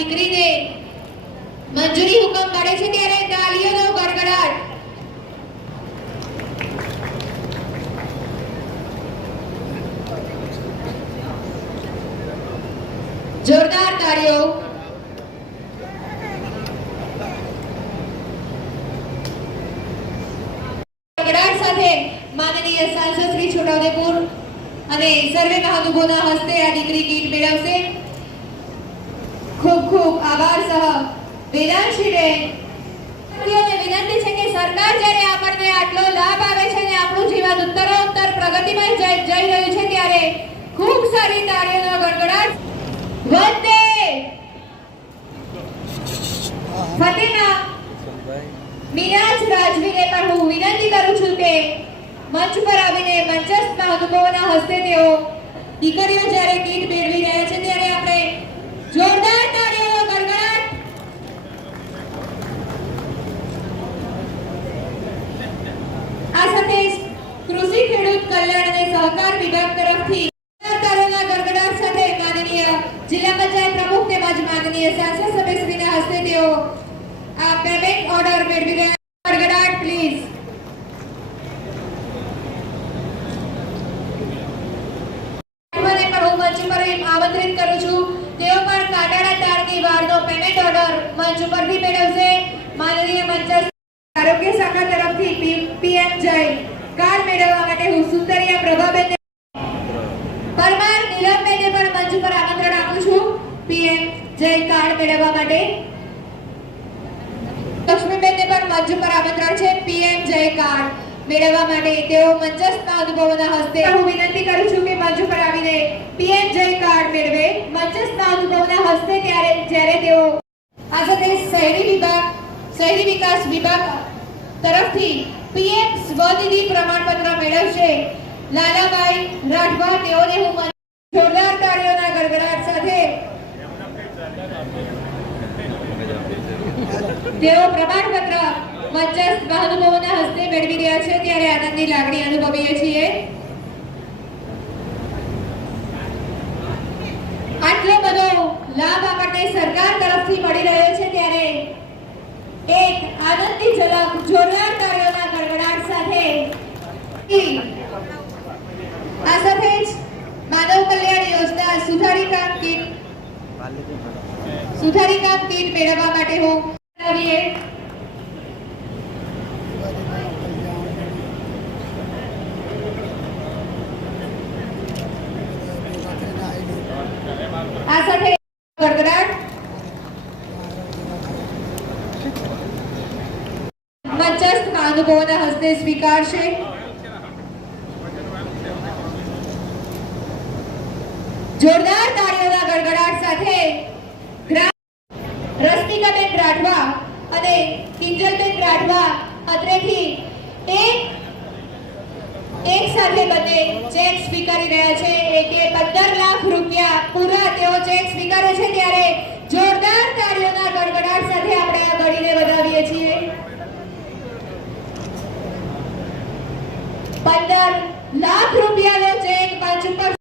દીકરીને મંજૂરી હુકમ મળે છે ત્યારે તાલીઓનો ગડગડાટ. જોરદાર તાળીઓ. સાથે માનનીય સાંસદ શ્રી અને સર્વે મહાનુભાવોના હસ્તે આ દીકરી કીટ મેળવશે. ખૂબ ખૂબ આભાર સહ. વેદાંશીબેન વિદ્યાર્થીઓને વિનંતી છે કે સરકાર જ્યારે આપણને આટલો લાભ આવે છે અને આપણું જીવન ઉત્તરોત્તર પ્રગતિમાં જઈ રહ્યું છે ત્યારે ખૂબ સારી તાળીઓનો ગડગડાટ. વંદે! ફતેના મિરાજ રાજવીને પણ હું વિનંતી કરું છું કે મંચ પર આવીને મંચસ્થ મહાનુભાવોના હસ્તે તેઓ દીકરીઓ જ્યારે ગીત મેળવી રહ્યા છે ત્યારે આપણે જોરદાર તાળીઓનો ગડગડાટ આ સાથે જ કૃષિ ખેડૂત કલ્યાણ અને સહકાર વિભાગ તરફથી તાળીઓના ગરગડા સાથે માનનીય જિલ્લા પંચાયત પ્રમુખ તેમજ માનનીય સાંસદ સભ્યશ્રીના હસ્તે તેઓ આ પેમેન્ટ ઓર્ડર મેળવી રહ્યા ગરગડાટ પ્લીઝ કરું છું. તેઓ પણ કાટાળા તારની વારનો પેમેન્ટ ઓર્ડર મંચ ઉપરથી મેળવશે. માનનીય આરોગ્ય શાખા તરફથી પીએમ જય. કાર મેળવવા માટે હું સુંદરિયા પ્રભાબેન પરમાર નીલમબેનને પણ મંચ પર આમંત્રણ આપું છું. પીએમ જય કાર્ડ મેળવવા માટે. લક્ષ્મીબેનને પણ મંચ પર આમંત્રણ છે. પીએમ જય કાર્ડ મેળવવા માટે તેઓ મંચસ્થ અનુભવોના હસ્તે હું વિનંતી કરું છું કે મંચ ઉપર આવીને પીએમ જય કાર્ડ મેળવે. મંચસ્થ અનુભવના હસ્તે ત્યારે, જ્યારે તેઓ આ સાથે શહેરી વિભાગ, શહેરી વિકાસ વિભાગ તરફથી પીએમ સ્વનિધિ પ્રમાણપત્ર મેળવશે. લાલાભાઈ રાઠવા, તેઓને હું જોરદાર તાળીઓના ગડગડાટ સાથે તેઓ પ્રમાણપત્ર મંચસ્થ મહાનુભાવોના હસ્તે મેળવી રહ્યા છે. ત્યારે આનંદની લાગણી અનુભવીએ છીએ. આટલો બધો લાભ આપણને સરકાર તરફથી મળી રહ્યો છે ત્યારે એક આનંદની ઝલક, જોરદાર સાથે આ સાથે માનવ કલ્યાણ યોજના સુધારી કામ કીટ સુધારી કામ કીટ મેળવવા માટે હું આવીએ આ સાથે ગડગડાટ હસ્તે સ્વીકારશે. જોરદાર તાળીઓના ગડગડાટ સાથે રસ્તિકાબેન રાઠવા અને કિંજલબેન રાઠવા અત્રેથી એક એક સાથે બંને ચેક સ્વીકારી રહ્યા છે. એકે પંદર લાખ રૂપિયા પૂરા તેઓ ચેક સ્વીકારે છે ત્યારે જોરદાર તાળીઓના ગડગડાટ સાથે આપણે આ ગળીને વધાવીએ છીએ. પંદર લાખ રૂપિયાનો ચેક પાંચ ઉપર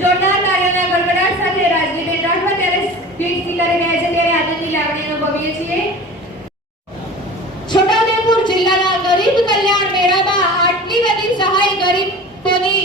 જોરદાર તાળીઓના ગડગડાટ સાથે રાજદીપેન રાઠવા ત્યારે સ્પીચ સ્વીકારી રહ્યા છે ત્યારે આનંદની લાગણી છીએ છોટાઉદેપુર જિલ્લાના ગરીબ કલ્યાણ મેળામાં આટલી બધી સહાય ગરીબોની